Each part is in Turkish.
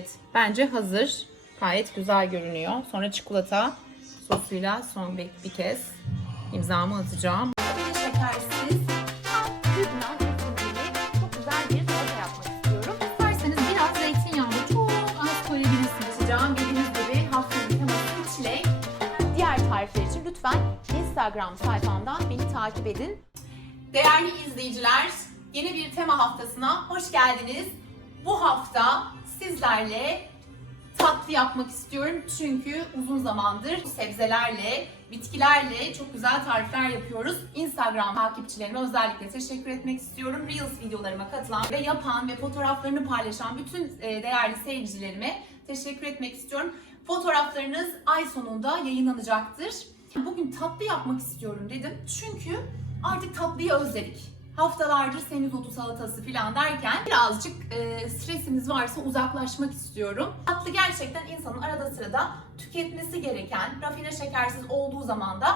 Evet. Bence hazır. Gayet güzel görünüyor. Sonra çikolata sosuyla son bir, bir kez imzamı atacağım. Şekersiz Lübnan çok güzel bir salata yapmak istiyorum. İsterseniz biraz zeytinyağlı çok az koyabilirsiniz. Sıcağın bildiğiniz gibi haftanın teması çilek. Diğer tarifler için lütfen Instagram sayfamdan beni takip edin. Değerli izleyiciler, yeni bir tema haftasına hoş geldiniz. Bu hafta sizlerle tatlı yapmak istiyorum çünkü uzun zamandır sebzelerle, bitkilerle çok güzel tarifler yapıyoruz. Instagram takipçilerime özellikle teşekkür etmek istiyorum. Reels videolarıma katılan ve yapan ve fotoğraflarını paylaşan bütün e, değerli seyircilerime teşekkür etmek istiyorum. Fotoğraflarınız ay sonunda yayınlanacaktır. Bugün tatlı yapmak istiyorum dedim çünkü artık tatlıyı özledik haftalardır semizotu salatası falan derken birazcık e, stresimiz varsa uzaklaşmak istiyorum. Tatlı gerçekten insanın arada sırada tüketmesi gereken, rafine şekersiz olduğu zaman da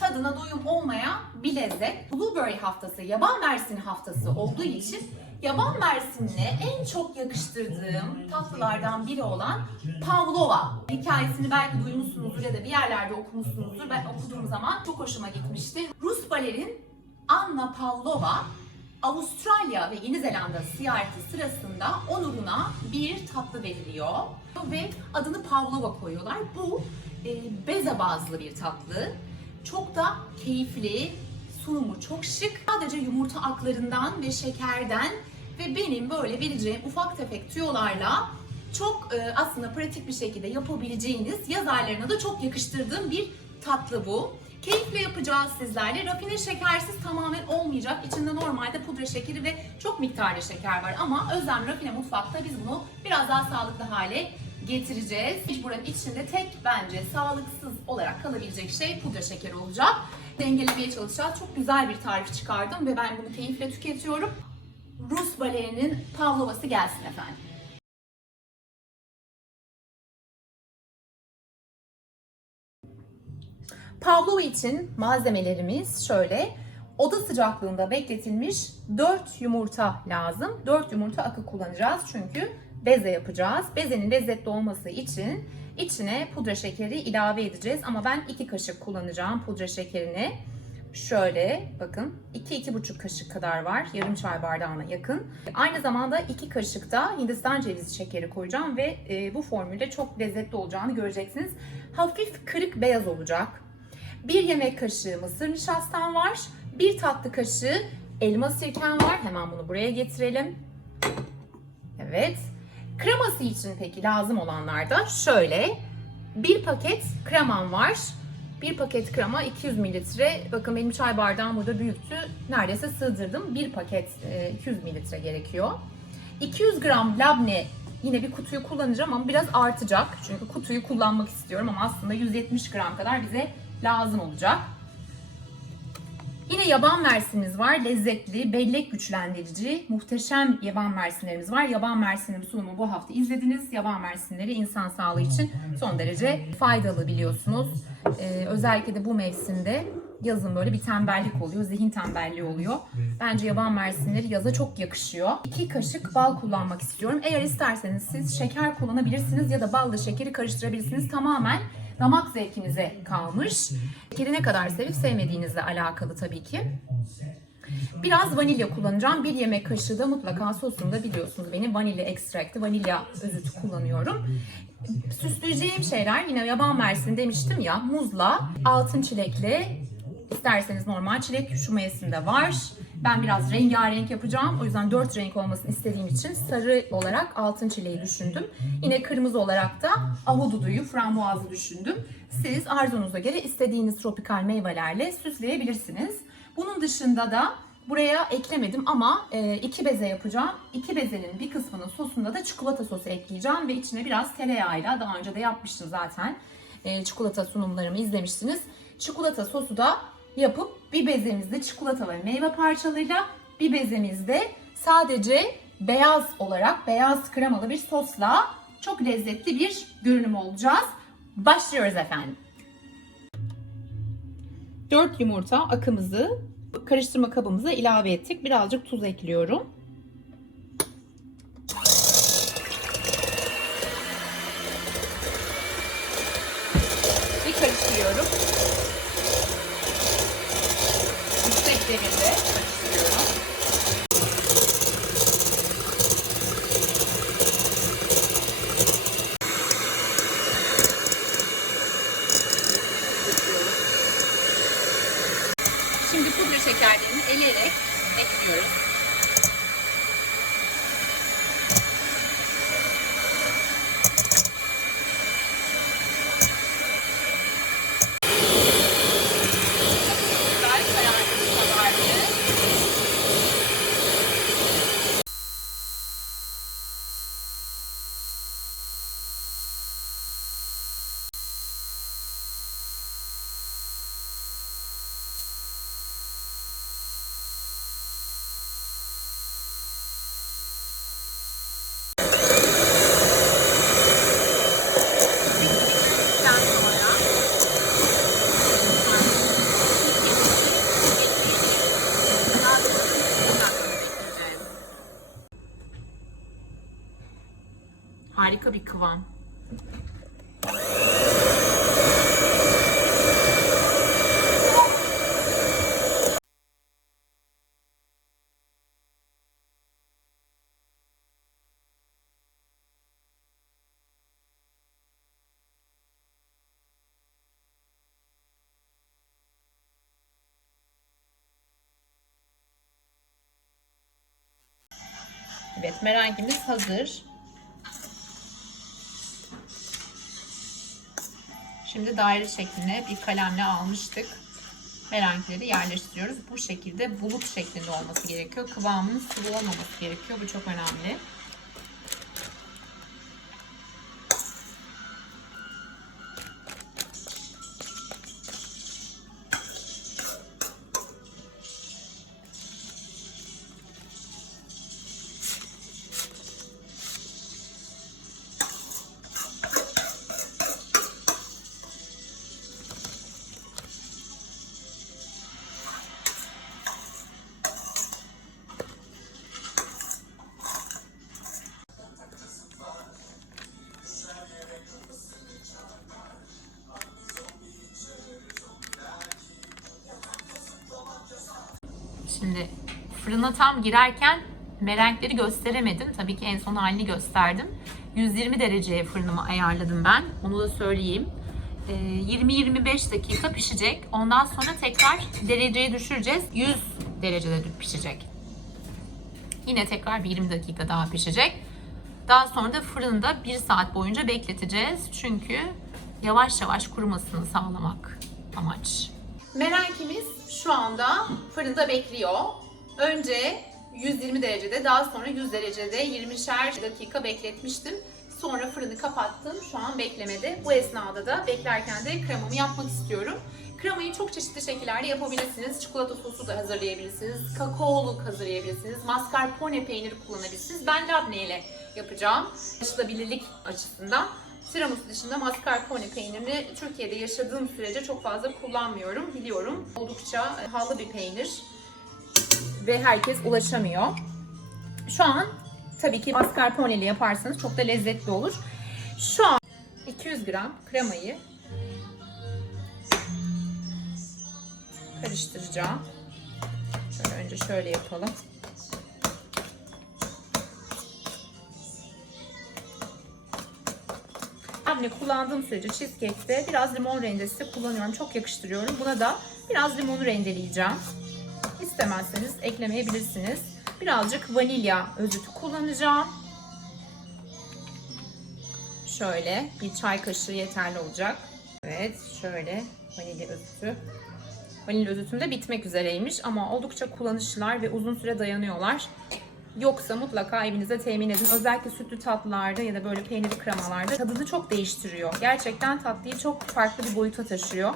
tadına doyum olmaya bir lezzet. Blueberry haftası, yaban mersini haftası olduğu için yaban mersinine en çok yakıştırdığım tatlılardan biri olan pavlova. Hikayesini belki duymuşsunuzdur ya da bir yerlerde okumuşsunuzdur. Ben okuduğum zaman çok hoşuma gitmişti. Rus balerin Anna Pavlova Avustralya ve Yeni Zelanda ziyareti sırasında onuruna bir tatlı veriliyor ve adını Pavlova koyuyorlar. Bu e, beze bazlı bir tatlı. Çok da keyifli, sunumu çok şık. Sadece yumurta aklarından ve şekerden ve benim böyle vereceğim ufak tefek tüyolarla çok e, aslında pratik bir şekilde yapabileceğiniz yaz aylarına da çok yakıştırdığım bir tatlı bu. Keyifle yapacağız sizlerle. Rafine şekersiz tamamen olmayacak. İçinde normalde pudra şekeri ve çok miktarda şeker var. Ama Özlem Rafine Mutfak'ta biz bunu biraz daha sağlıklı hale getireceğiz. Buranın içinde tek bence sağlıksız olarak kalabilecek şey pudra şekeri olacak. Dengelemeye çalışacağız. Çok güzel bir tarif çıkardım ve ben bunu keyifle tüketiyorum. Rus balerinin pavlovası gelsin efendim. Pavlova için malzemelerimiz şöyle. Oda sıcaklığında bekletilmiş 4 yumurta lazım. 4 yumurta akı kullanacağız çünkü beze yapacağız. Bezenin lezzetli olması için içine pudra şekeri ilave edeceğiz. Ama ben 2 kaşık kullanacağım pudra şekerini. Şöyle bakın 2-2,5 kaşık kadar var. Yarım çay bardağına yakın. Aynı zamanda 2 kaşık da Hindistan cevizi şekeri koyacağım ve e, bu formülde çok lezzetli olacağını göreceksiniz. Hafif kırık beyaz olacak. 1 yemek kaşığı mısır nişastam var. 1 tatlı kaşığı elma sirkem var. Hemen bunu buraya getirelim. Evet. Kreması için peki lazım olanlar da şöyle. 1 paket kremam var. 1 paket krema 200 mililitre. Bakın benim çay bardağım burada büyüktü. Neredeyse sığdırdım. 1 paket 200 mililitre gerekiyor. 200 gram labne Yine bir kutuyu kullanacağım ama biraz artacak. Çünkü kutuyu kullanmak istiyorum ama aslında 170 gram kadar bize lazım olacak. Yine yaban mersinimiz var. Lezzetli, bellek güçlendirici, muhteşem yaban mersinlerimiz var. Yaban mersinin sunumu bu hafta izlediniz. Yaban mersinleri insan sağlığı için son derece faydalı biliyorsunuz. Ee, özellikle de bu mevsimde yazın böyle bir tembellik oluyor, zihin tembelliği oluyor. Bence yaban mersinleri yaza çok yakışıyor. 2 kaşık bal kullanmak istiyorum. Eğer isterseniz siz şeker kullanabilirsiniz ya da balla şekeri karıştırabilirsiniz. Tamamen damak zevkinize kalmış. Şekeri ne kadar sevip sevmediğinizle alakalı tabii ki. Biraz vanilya kullanacağım. Bir yemek kaşığı da mutlaka sosumda biliyorsunuz benim vanilya ekstrakti, vanilya özütü kullanıyorum. Süsleyeceğim şeyler yine yaban mersin demiştim ya muzla, altın çilekli, isterseniz normal çilek şu mevsimde var. Ben biraz rengarenk yapacağım. O yüzden dört renk olmasını istediğim için sarı olarak altın çileği düşündüm. Yine kırmızı olarak da ahududuyu, frambuazı düşündüm. Siz arzunuza göre istediğiniz tropikal meyvelerle süsleyebilirsiniz. Bunun dışında da buraya eklemedim ama e, iki beze yapacağım. İki bezenin bir kısmının sosunda da çikolata sosu ekleyeceğim ve içine biraz tereyağıyla daha önce de yapmıştım zaten. E, çikolata sunumlarımı izlemiştiniz. Çikolata sosu da yapıp bir bezemizde çikolata ve meyve parçalarıyla bir bezemizde sadece beyaz olarak beyaz kremalı bir sosla çok lezzetli bir görünüm olacağız. Başlıyoruz efendim. 4 yumurta akımızı karıştırma kabımıza ilave ettik. Birazcık tuz ekliyorum. ekliyorum. Yüksek devirde karıştırıyorum. Şimdi pudra şekerlerini eleyerek ekliyoruz. Güzel kararmış kabardı. Daha sonra Harika bir kıvam. Evet, merengimiz hazır. Şimdi daire şekline bir kalemle almıştık. Merengleri yerleştiriyoruz. Bu şekilde bulut şeklinde olması gerekiyor. Kıvamının sıvı olmaması gerekiyor. Bu çok önemli. Fırına tam girerken merenkleri gösteremedim. Tabii ki en son halini gösterdim. 120 dereceye fırınımı ayarladım ben. Onu da söyleyeyim. Ee, 20-25 dakika pişecek. Ondan sonra tekrar dereceyi düşüreceğiz. 100 derecede pişecek. Yine tekrar bir 20 dakika daha pişecek. Daha sonra da fırında 1 saat boyunca bekleteceğiz. Çünkü yavaş yavaş kurumasını sağlamak amaç. Merakimiz şu anda fırında bekliyor. Önce 120 derecede daha sonra 100 derecede 20'şer dakika bekletmiştim. Sonra fırını kapattım. Şu an beklemede. Bu esnada da beklerken de kremamı yapmak istiyorum. Kremayı çok çeşitli şekillerde yapabilirsiniz. Çikolata sosu da hazırlayabilirsiniz. Kakaoluk hazırlayabilirsiniz. Mascarpone peyniri kullanabilirsiniz. Ben labne ile yapacağım. Ulaşılabilirlik açısından. Tiramisu dışında mascarpone peynirini Türkiye'de yaşadığım sürece çok fazla kullanmıyorum. Biliyorum. Oldukça pahalı bir peynir. Ve herkes ulaşamıyor. Şu an tabii ki mascarpone ile yaparsanız çok da lezzetli olur. Şu an 200 gram kremayı karıştıracağım. Şöyle önce şöyle yapalım. Labne kullandığım sürece cheesecake'te biraz limon rendesi kullanıyorum. Çok yakıştırıyorum. Buna da biraz limonu rendeleyeceğim. İstemezseniz eklemeyebilirsiniz. Birazcık vanilya özütü kullanacağım. Şöyle bir çay kaşığı yeterli olacak. Evet şöyle vanilya özütü. Vanilya özütüm de bitmek üzereymiş ama oldukça kullanışlılar ve uzun süre dayanıyorlar. Yoksa mutlaka evinize temin edin. Özellikle sütlü tatlılarda ya da böyle peynirli kremalarda tadını çok değiştiriyor. Gerçekten tatlıyı çok farklı bir boyuta taşıyor.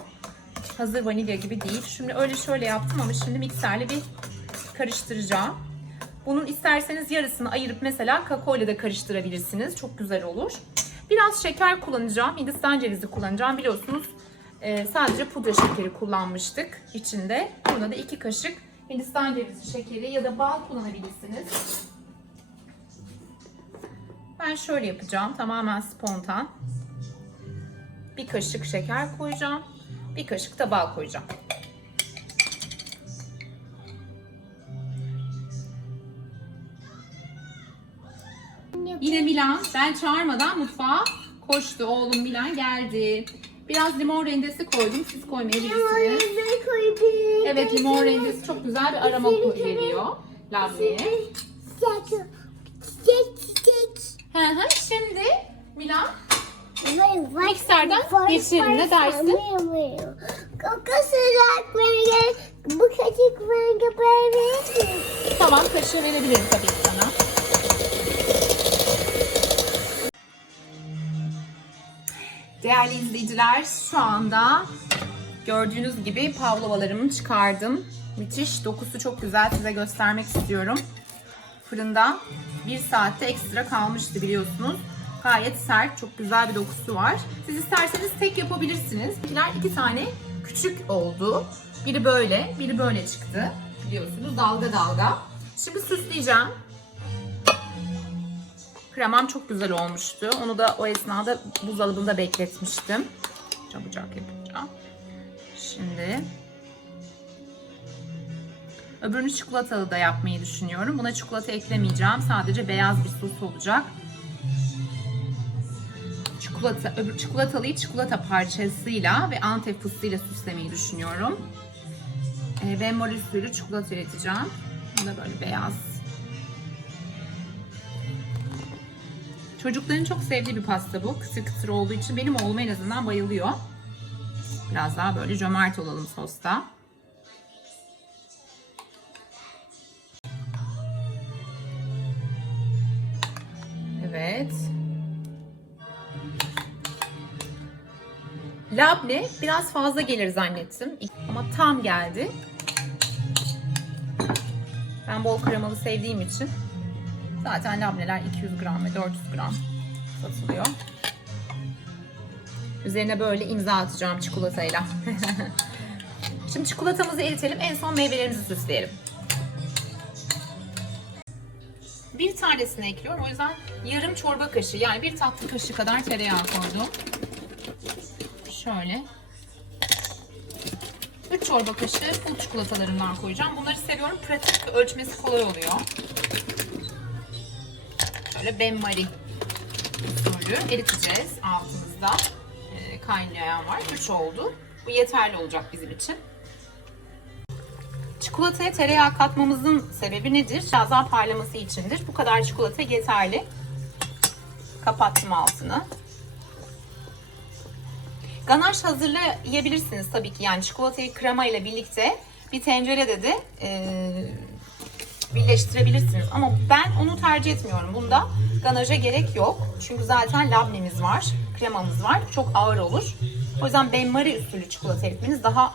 Hazır vanilya gibi değil. Şimdi öyle şöyle yaptım ama şimdi mikserle bir karıştıracağım. Bunun isterseniz yarısını ayırıp mesela kakao ile de karıştırabilirsiniz. Çok güzel olur. Biraz şeker kullanacağım. Hindistan cevizi kullanacağım. Biliyorsunuz e, sadece pudra şekeri kullanmıştık içinde. Bunda da iki kaşık Hindistan cevizi şekeri ya da bal kullanabilirsiniz. Ben şöyle yapacağım. Tamamen spontan. Bir kaşık şeker koyacağım. Bir kaşık da bal koyacağım. Yine Milan ben çağırmadan mutfağa koştu. Oğlum Milan geldi. Biraz limon rendesi koydum. Siz koymayabilirsiniz. Evet limon rendesi çok güzel bir aroma veriyor labneye. Çiçek, çiçek, çiçek. Hı hı. Şimdi Milan Vay, vay, Mikserden vay, geçirelim. Ne vay, dersin? bu kaşık böyle. tamam kaşığı verebilirim tabii sana. Değerli izleyiciler şu anda gördüğünüz gibi pavlovalarımı çıkardım. Müthiş dokusu çok güzel size göstermek istiyorum. Fırında bir saatte ekstra kalmıştı biliyorsunuz. Gayet sert, çok güzel bir dokusu var. Siz isterseniz tek yapabilirsiniz. İkiler iki tane küçük oldu. Biri böyle, biri böyle çıktı. Biliyorsunuz dalga dalga. Şimdi süsleyeceğim. Kremam çok güzel olmuştu. Onu da o esnada buzdolabında bekletmiştim. Çabucak yapacağım. Şimdi öbürünü çikolatalı da yapmayı düşünüyorum. Buna çikolata eklemeyeceğim. Sadece beyaz bir sos olacak. Çikolata, öbür çikolatalıyı çikolata parçasıyla ve antep fıstığıyla süslemeyi düşünüyorum. Ee, ve mor usulü çikolata üreteceğim. Bu da böyle beyaz Çocukların çok sevdiği bir pasta bu. Kısır kısır olduğu için benim oğlum en azından bayılıyor. Biraz daha böyle cömert olalım sosta. Evet. Labne biraz fazla gelir zannettim ama tam geldi. Ben bol kremalı sevdiğim için Zaten labneler 200 gram ve 400 gram satılıyor. Üzerine böyle imza atacağım çikolatayla. Şimdi çikolatamızı eritelim. En son meyvelerimizi süsleyelim. Bir tanesini ekliyorum. O yüzden yarım çorba kaşığı yani bir tatlı kaşığı kadar tereyağı koydum. Şöyle. 3 çorba kaşığı pul çikolatalarından koyacağım. Bunları seviyorum. Pratik ve ölçmesi kolay oluyor. Şöyle benmari usulü eriteceğiz altımızda. E, kaynayan var. 3 oldu. Bu yeterli olacak bizim için. Çikolataya tereyağı katmamızın sebebi nedir? Biraz daha parlaması içindir. Bu kadar çikolata yeterli. Kapattım altını. Ganaj hazırlayabilirsiniz tabii ki. Yani çikolatayı krema ile birlikte bir tencerede de e, birleştirebilirsiniz. Ama ben onu tercih etmiyorum. Bunda ganaja gerek yok. Çünkü zaten labnemiz var, kremamız var. Çok ağır olur. O yüzden benmari usulü çikolata eritmeniz daha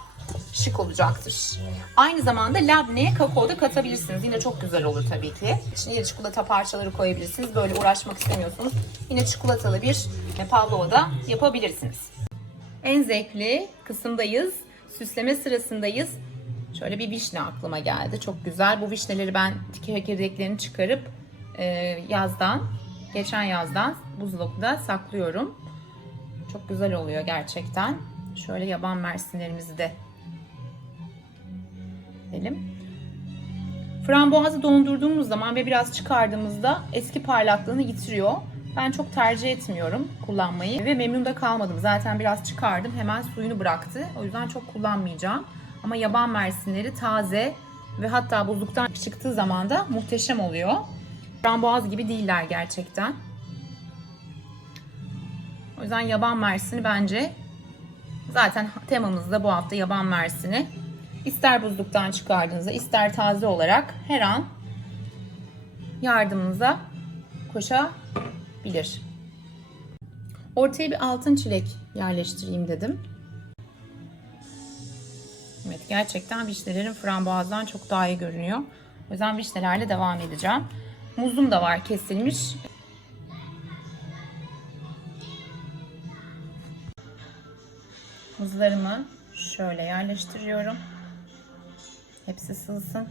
şık olacaktır. Aynı zamanda labneye kakao da katabilirsiniz. Yine çok güzel olur tabii ki. İçine çikolata parçaları koyabilirsiniz. Böyle uğraşmak istemiyorsunuz. Yine çikolatalı bir pavlova da yapabilirsiniz. En zevkli kısımdayız. Süsleme sırasındayız. Şöyle bir vişne aklıma geldi. Çok güzel. Bu vişneleri ben çekirdeklerini çıkarıp e, yazdan, geçen yazdan buzdolabında saklıyorum. Çok güzel oluyor gerçekten. Şöyle yaban mersinlerimizi de edelim. Frambuazı dondurduğumuz zaman ve biraz çıkardığımızda eski parlaklığını yitiriyor. Ben çok tercih etmiyorum kullanmayı ve memnun da kalmadım. Zaten biraz çıkardım hemen suyunu bıraktı. O yüzden çok kullanmayacağım. Ama yaban mersinleri taze ve hatta buzluktan çıktığı zaman da muhteşem oluyor. Frambuaz gibi değiller gerçekten. O yüzden yaban mersini bence zaten temamızda bu hafta yaban mersini. İster buzluktan çıkardığınızda ister taze olarak her an yardımınıza koşabilir. Ortaya bir altın çilek yerleştireyim dedim. Evet gerçekten vişnelerin frambuazdan çok daha iyi görünüyor. O yüzden vişnelerle devam edeceğim. Muzum da var kesilmiş. Muzlarımı şöyle yerleştiriyorum. Hepsi sığsın.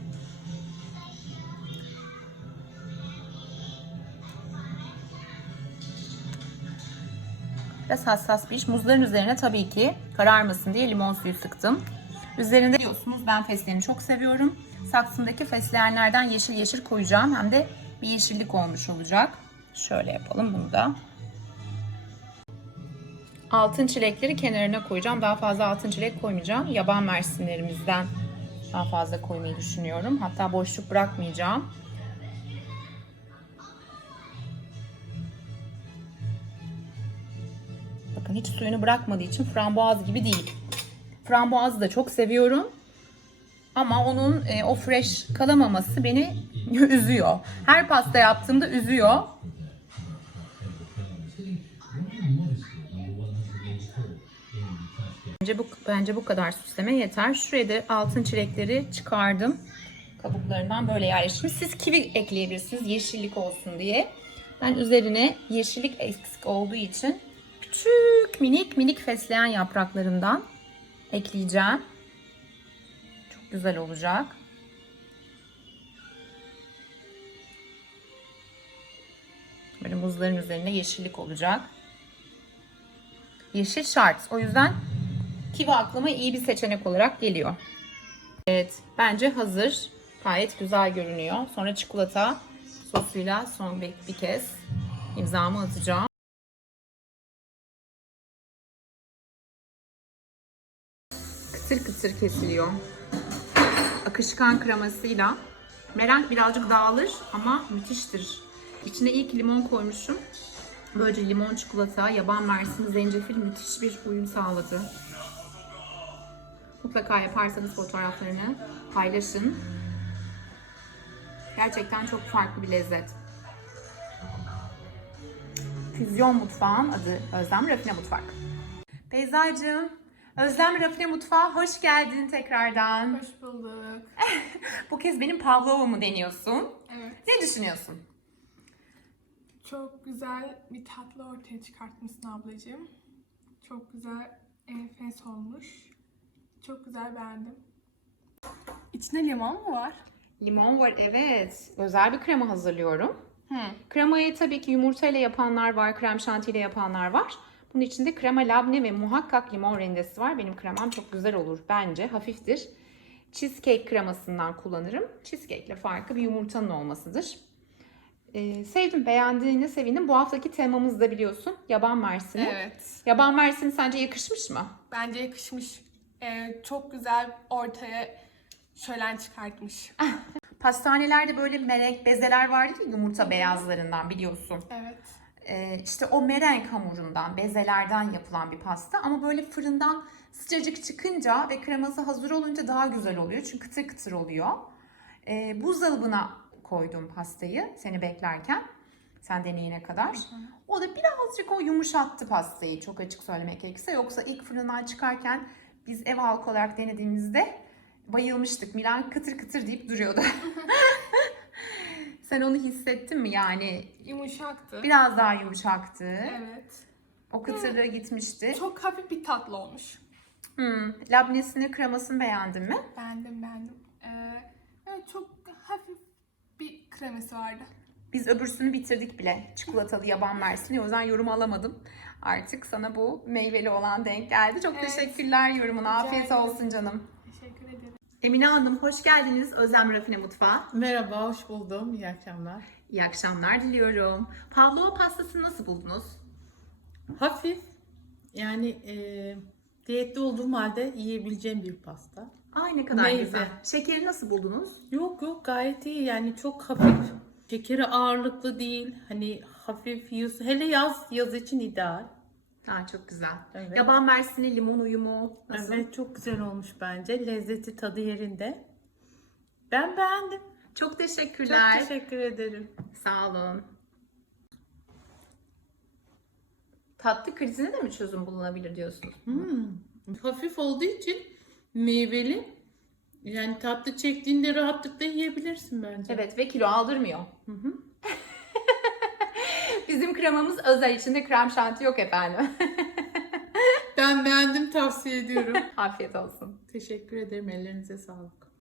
Biraz hassas bir iş. Muzların üzerine tabii ki kararmasın diye limon suyu sıktım. Üzerinde biliyorsunuz ben fesleğeni çok seviyorum. Saksımdaki fesleğenlerden yeşil yeşil koyacağım. Hem de bir yeşillik olmuş olacak. Şöyle yapalım bunu da. Altın çilekleri kenarına koyacağım. Daha fazla altın çilek koymayacağım. Yaban mersinlerimizden daha fazla koymayı düşünüyorum. Hatta boşluk bırakmayacağım. Bakın hiç suyunu bırakmadığı için frambuaz gibi değil. Frambuazı da çok seviyorum. Ama onun e, o fresh kalamaması beni üzüyor. Her pasta yaptığımda üzüyor. Bence bu bence bu kadar süsleme yeter. Şuraya da altın çilekleri çıkardım. Kabuklarından böyle yerleştirdim. Siz kivi ekleyebilirsiniz yeşillik olsun diye. Ben üzerine yeşillik eksik olduğu için küçük minik minik fesleğen yapraklarından ekleyeceğim. Çok güzel olacak. Böyle muzların üzerine yeşillik olacak. Yeşil şart. O yüzden kivi aklıma iyi bir seçenek olarak geliyor. Evet, bence hazır. Gayet güzel görünüyor. Sonra çikolata sosuyla son bir, bir kez imzamı atacağım. Kıtır kesiliyor. Akışkan kremasıyla. Merenk birazcık dağılır ama müthiştir. İçine ilk limon koymuşum. Böylece limon çikolata, yaban mersini, zencefil müthiş bir uyum sağladı. Mutlaka yaparsanız fotoğraflarını paylaşın. Gerçekten çok farklı bir lezzet. Füzyon mutfağın adı Özlem Rafine Mutfak. Beyza'cığım, Özlem Rafine Mutfağı hoş geldin tekrardan. Hoş bulduk. Bu kez benim Pavlova mı deniyorsun? Evet. Ne düşünüyorsun? Çok güzel bir tatlı ortaya çıkartmışsın ablacığım. Çok güzel enfes olmuş. Çok güzel beğendim. İçinde limon mu var? Limon var evet. Özel bir krema hazırlıyorum. Kremayı tabii ki yumurtayla yapanlar var, krem şantiyle yapanlar var. Bunun içinde krema labne ve muhakkak limon rendesi var. Benim kremam çok güzel olur bence. Hafiftir. Cheesecake kremasından kullanırım. Cheesecake ile farkı bir yumurtanın olmasıdır. Ee, sevdim, beğendiğine sevindim. Bu haftaki temamız da biliyorsun yaban mersini. Evet. Yaban mersini sence yakışmış mı? Bence yakışmış. Ee, çok güzel ortaya şölen çıkartmış. Pastanelerde böyle melek bezeler vardı ya yumurta beyazlarından biliyorsun. Evet. Ee, işte o merenk hamurundan, bezelerden yapılan bir pasta. Ama böyle fırından sıcacık çıkınca ve kreması hazır olunca daha güzel oluyor. Çünkü kıtır kıtır oluyor. Ee, buzdolabına koydum pastayı seni beklerken. Sen deneyene kadar. O da birazcık o yumuşattı pastayı çok açık söylemek gerekirse. Yoksa ilk fırından çıkarken biz ev halkı olarak denediğimizde bayılmıştık. Milan kıtır kıtır deyip duruyordu. Sen onu hissettin mi yani? Yumuşaktı. Biraz daha yumuşaktı. Evet. O kıtırlığı gitmişti. Çok hafif bir tatlı olmuş. Hmm. Labnesini, kremasını beğendin mi? Beğendim beğendim. Ee, evet çok hafif bir kremesi vardı. Biz öbürsünü bitirdik bile. Çikolatalı yaban mersini. O yüzden yorum alamadım. Artık sana bu meyveli olan denk geldi. Çok Evet. teşekkürler yorumuna. Rica Afiyet ederim. olsun canım. Emine Hanım hoş geldiniz Özlem Rafine Mutfağı. Merhaba, hoş buldum. İyi akşamlar. İyi akşamlar diliyorum. Pavlova pastasını nasıl buldunuz? Hafif, yani e, diyetli olduğum halde yiyebileceğim bir pasta. Ay ne kadar Meyve. güzel. Şekeri nasıl buldunuz? Yok yok gayet iyi yani çok hafif. Şekeri ağırlıklı değil. Hani hafif yüz. Hele yaz, yaz için ideal. Ha, çok güzel. Evet. Yaban mersini, limon uyumu nasıl? Evet çok güzel olmuş bence. Lezzeti tadı yerinde. Ben beğendim. Çok Çok teşekkürler. teşekkür ederim. Sağ olun. Tatlı krizine de mi çözüm bulunabilir diyorsunuz? Hmm. Hafif olduğu için meyveli. Yani tatlı çektiğinde rahatlıkla yiyebilirsin bence. Evet ve kilo aldırmıyor. Hı hı. Bizim kremamız özel içinde krem şanti yok efendim. Ben beğendim tavsiye ediyorum. Afiyet olsun. Teşekkür ederim. Ellerinize sağlık.